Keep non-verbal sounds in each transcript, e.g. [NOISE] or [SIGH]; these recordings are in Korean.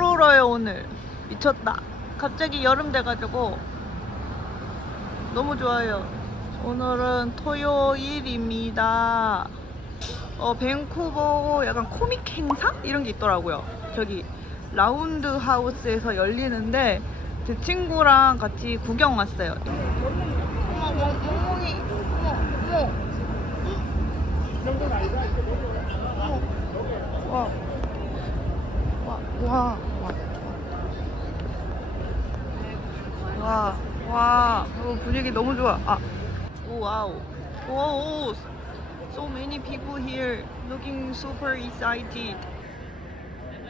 불어요 오늘. 미쳤다. 갑자기 여름 돼가지고 너무 좋아요. 오늘은 토요일입니다. 어 밴쿠버 약간 코믹 행사? 이런 게 있더라고요. 저기 라운드 하우스에서 열리는데 제 친구랑 같이 구경 왔어요. 어머 멍- 멍멍이 어머. 어머 와. 와, 와, 와. 와, 와. 어, 분위기 너무 좋아. 아. 오, 와우. 오, 오. So many people here looking super excited.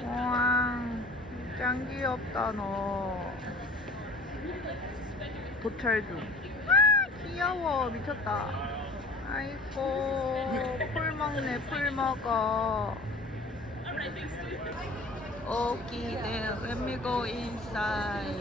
와, 짱 귀엽다, 너. 도찰 중. 아, 귀여워. 미쳤다. 아이고, 풀 먹네, 풀 먹어. Okay, then let me go inside.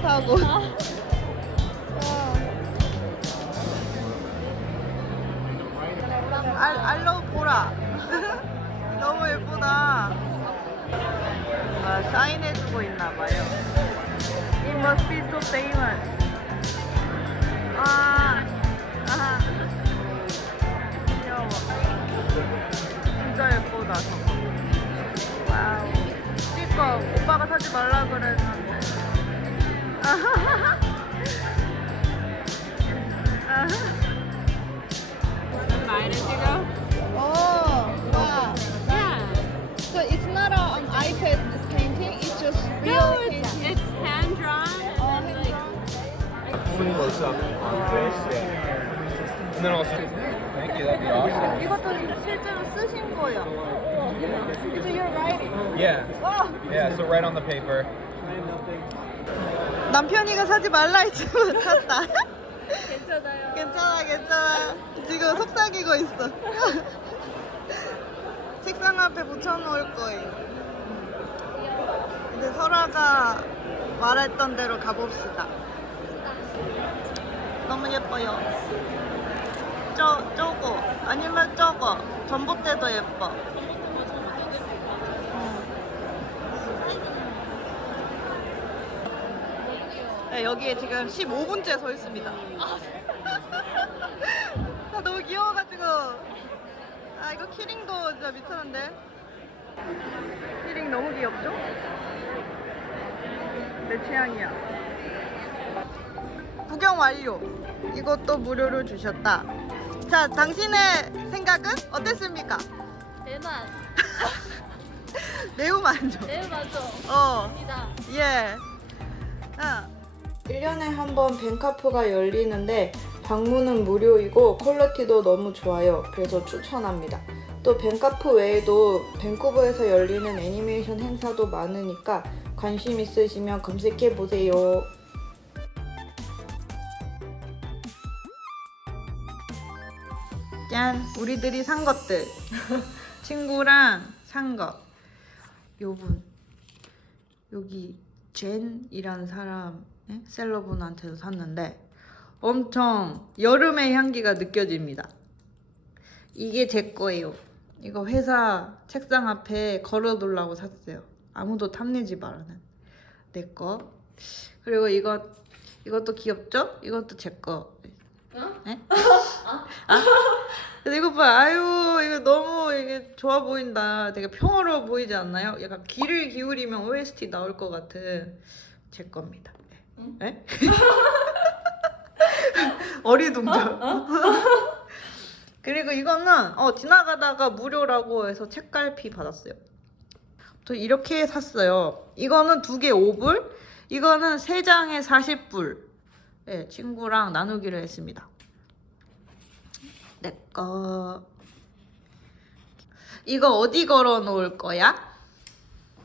많다고. 와. 알, 알로 보라. [LAUGHS] 너무 예쁘다. 아, 사인해주고 있나봐요. It must be so famous. 아, 아하. 귀여워. 진짜 예쁘다, 저거. 와우. 스티커 오빠가 사지 말라 그랬는데. 아하하하. 아하. Mine as you go? Oh, wow. Yeah. So it's not a, an iPad this painting, it's just real No, it's, painting. it's hand drawn. Oh, and, hand like, drawn? close up on the face. Yeah. And then also, thank you. That'd be awesome. 이것도 실제로 쓰신 거예요. It's your writing. Yeah. 와. Yeah. So right on the paper. 남편이가 사지 말라 했지만 [LAUGHS] 샀다. 괜찮아요. 괜찮아, 괜찮아. 지금 속삭이고 있어. [LAUGHS] 책상 앞에 붙여놓을 거예요. 이제 설아가 말했던 대로 가봅시다. 너무 예뻐요. 저, 저거. 아니면 저거. 전봇대도 예뻐. 네, 여기에 지금 15분째 서 있습니다. 나 [LAUGHS] 너무 귀여워가지고. 아, 이거 키링도 진짜 미쳤는데. 키링 너무 귀엽죠? 내 취향이야. 구경 완료. 이것도 무료로 주셨다. 자, 당신의 생각은 어땠습니까? 대만. [LAUGHS] 매우 만족. 매우 맞죠? 어. 입니다. 예. 아. 1년에 한 번 벤카프가 열리는데 방문은 무료이고 퀄리티도 너무 좋아요. 그래서 추천합니다. 또 벤카프 외에도 밴쿠버에서 열리는 애니메이션 행사도 많으니까 관심 있으시면 검색해 보세요. 짠! 우리들이 산 것들. [LAUGHS] 친구랑 산 것. 요분. 여기 젠이라는 사람 의 셀러분한테도 샀는데 엄청 여름의 향기가 느껴집니다. 이게 제 거예요. 이거 회사 책상 앞에 걸어두려고 샀어요. 아무도 탐내지 말라는 내 거. 그리고 이거 이것도 귀엽죠? 이것도 제 거. 어? 네? [LAUGHS] 아? 근데 이거 봐, 아유, 이거 너무 이게 좋아 보인다. 되게 평화로워 보이지 않나요? 약간 귀를 기울이면 OST 나올 것 같은 제 겁니다. 네? [LAUGHS] 어리둥절. [LAUGHS] 그리고 이거는 어, 지나가다가 무료라고 해서 책갈피 받았어요. 저 이렇게 샀어요. 이거는 두 개 5불, 이거는 세 장에 40불. 네, 친구랑 나누기로 했습니다. 내 거. 이거 어디 걸어 놓을 거야?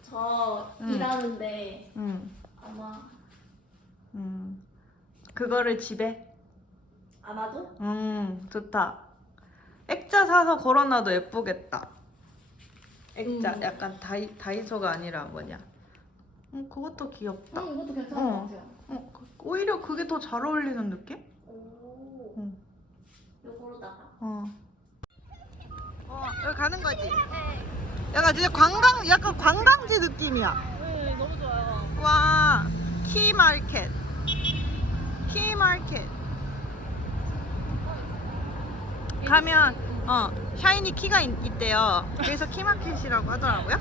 저 음. 일하는데 음, 아마 음. 그거를 집에? 아마도 음, 좋다. 액자 사서 걸어놔도 예쁘겠다. 액자, 음. 약간 다이, 다이소가 아니라 뭐냐. 음, 그것도 귀엽다. 음, 이것도 괜찮은 어. 것 같아요. 어, 그- 오히려 그게 더 잘 어울리는 느낌? 오, 응. 요거로다가 어. 어, 여기 가는 거지? 약간 진짜 관광, 약간 관광지 느낌이야. 네, 너무 좋아요. 와, 키마켓. 키마켓. 가면 어 샤이니 키가 있, 있대요. 그래서 키마켓이라고 하더라고요.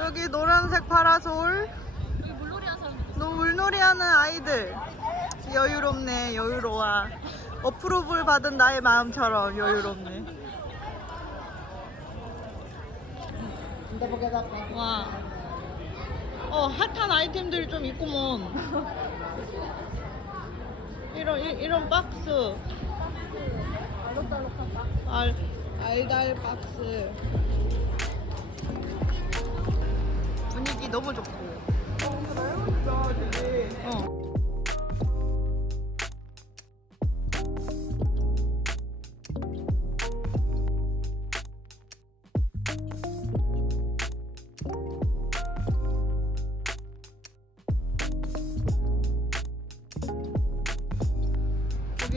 여기 노란색 파라솔. 너 물놀이 하는 아이들. 여유롭네, 여유로워. 어프로브를 받은 나의 마음처럼 여유롭네. 와. 어, 핫한 아이템들이 좀 있구먼. [LAUGHS] 이런, 이, 이런 박스. 알록달록한 알, 알달 박스. 분위기 너무 좋고. 어.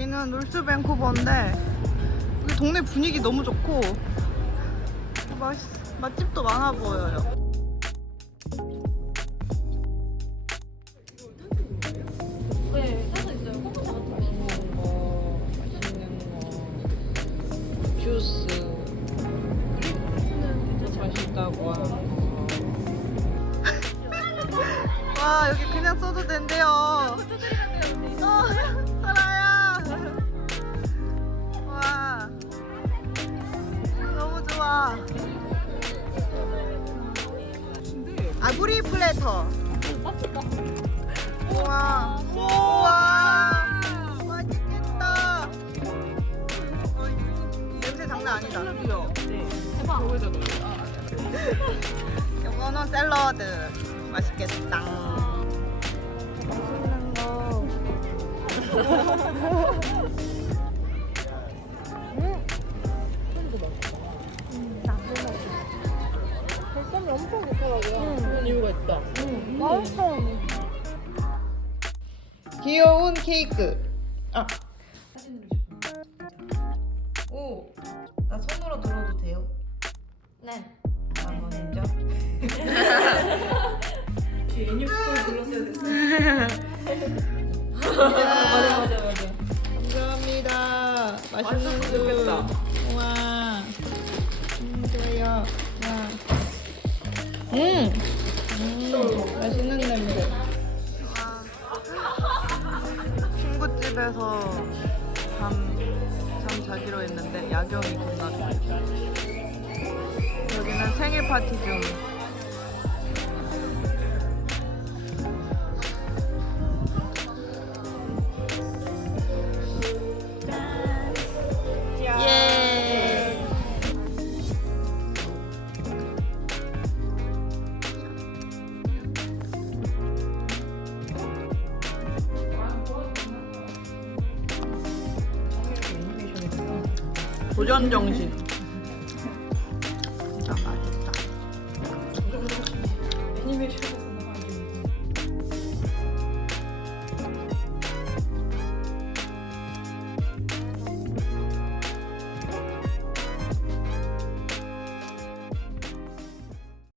여기는 놀스 밴쿠버인데 여기 동네 분위기 너무 좋고 맛 맛집도 많아 보여요. 네, 거. [LAUGHS] 와 여기 그냥 써도 된대요. 플래터. 우와. 우와. 맛있겠다. 냄새 장난 아니다. 대박. 이거는 샐러드. 맛있겠다. 맛있는 거. 별점이 엄청 좋더라고요. 이유가 있다. 맛있어. 귀여운 케이크. 아. 오. 나 손으로 들어도 돼요? 네. 아, 먼저. [LAUGHS] 애니폴 불렀어야 됐어. [LAUGHS] 맞아 맞아 맞아. 감사합니다. 맛있는 집에서 잠, 잠 자기로 했는데 야경이 겁나 좋아요. 여기는 생일 파티 중. 도전 정신. 진짜 맛있다. 애니메이션.